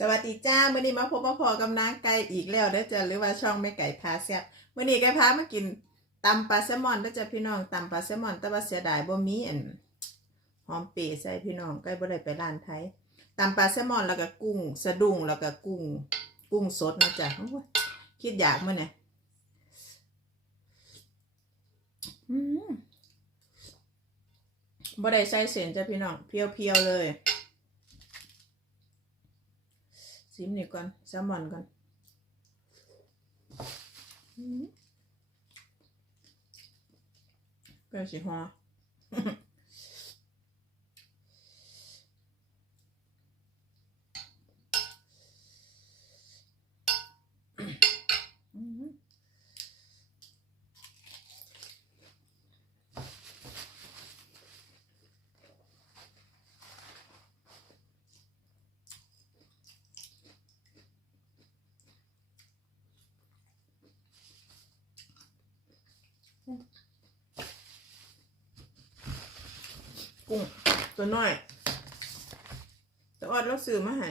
สวัสดีจ้าเมื่อนี้มาพบมาพอกับนางไก่อีกแล้วเด้อจ้ะหรือว่าช่องแม่ไก่พาแซ่บเมื่อนี้ไก่พามากินตำปลาแซลมอนเด้อจ้ะพี่น้องตำปลาแซลมอนแต่ว่าเสียดายบ่มีอันหอมเปรย์ใส่พี่น้องไก่บ่ได้ไปร้านไทยตำปลาแซลมอนแล้วก็กุ้ง สะดุ้งแล้วก็กุ้ง กุ้งสดนะจ๊ะโอ้ยคิดอยากมื้อเนี่ยอืมบ่ได้ใส่เส้นจ้ะพี่น้องเพียวๆเลย ซิมนี่ก่อนแซลมอนก่อนอืมเป็นสีหัว อืม กุ้ง ตัวน้อย แต่ออดเราซื้อมาให้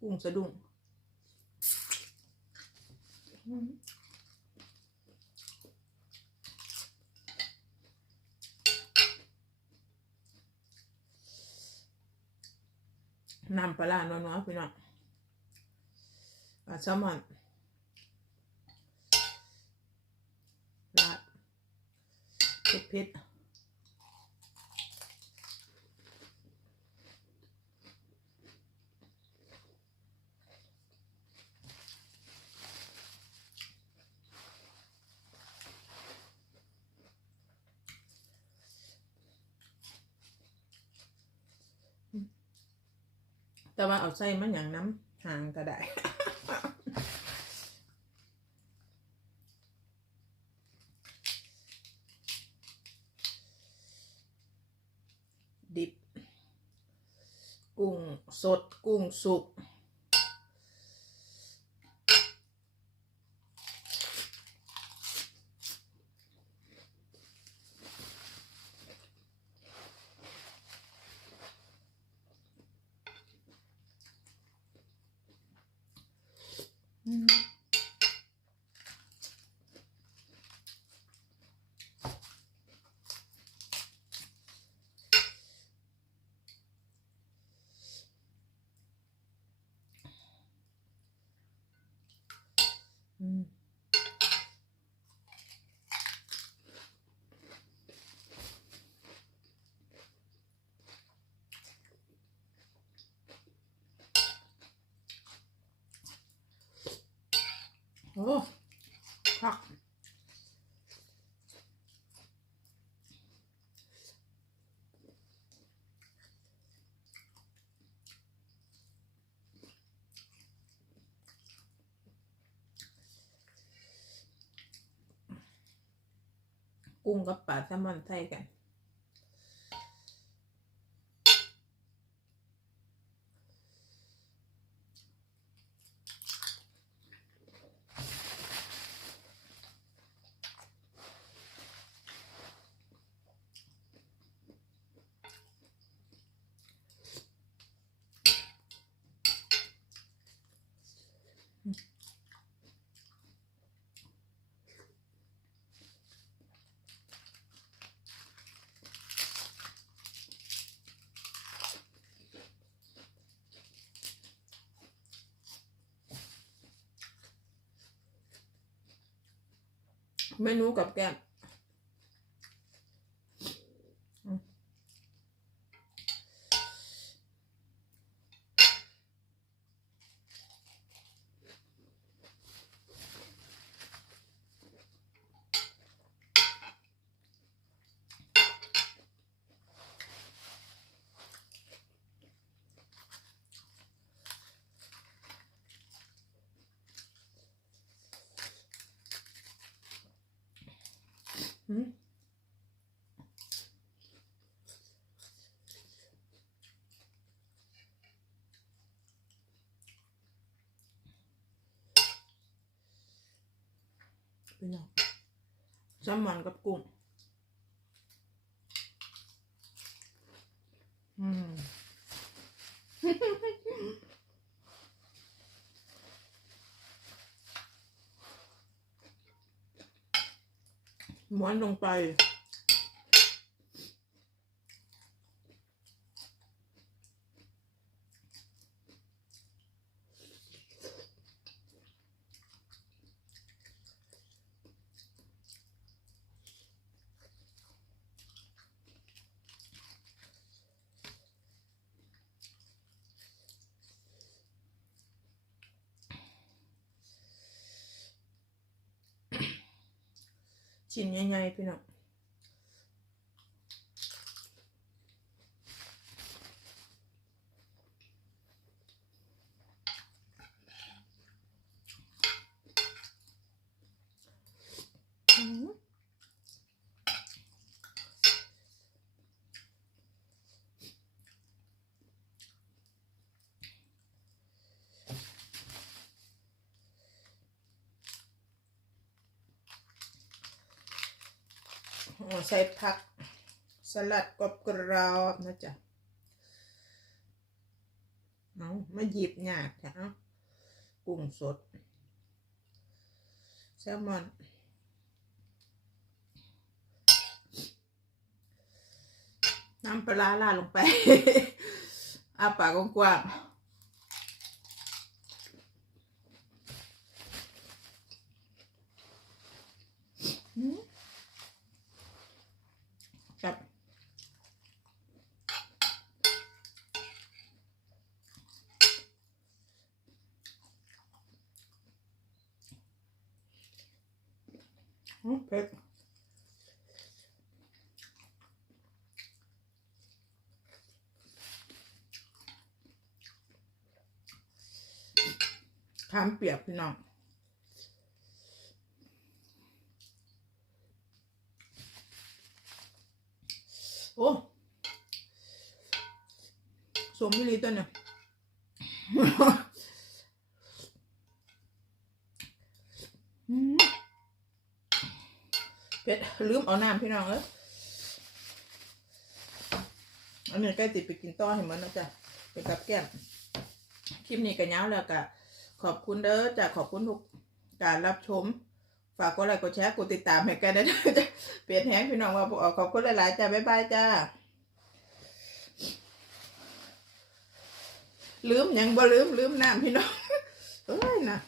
กุ้งสะดุ้งน้ำปลาร้านัวๆพี่น้องปลาแซลมอน เผ็ดแต่ว่าเอาใส่มันอย่างน้ำหางก็ได้ ดิบ กุ้งสดกุ้งสุกอืมอืม้ผักกุ้งกับปลาแซลมอนใส่กัน เมนูกับแก้มอืมอืม พี่น้องแซลมอนกับกุ้งอืม ม้วนลงไป ชิ้นใหญ่ๆพี่น้องอืม ใส่ผักสลัดกรอบกรอบๆนะจ๊ะเอามาหยิบหยาดจ้ะเอากุ้งสดแซลมอนน้ำปลาร้าลงไปอาปากกว้างๆอืมครับ อืม เผ็ดทานเปียกพี่น้องโอ้สมมิลีตัวเนี่ยอืม เป็ดลืมเอาน้ำพี่น้องเอ้ยอันนี้ใกล้ติดไปกินต่อให้มันนะจ๊ะเป็นกับแก้มคลิปนี้กันยาวแล้วก็ขอบคุณเด้อจ้ะขอบคุณทุกการรับชม ฝากกดไลค์กดแชร์กดติดตามให้กันด้วยนะจ๊ะเปลี่ยนแหงพี่น้องว่าบขอบคุณหลายๆจ้ะบ๊ายบายจ้าลืมยังบ่ลืมลืมน้ำพี่น้องเอ้ยนะ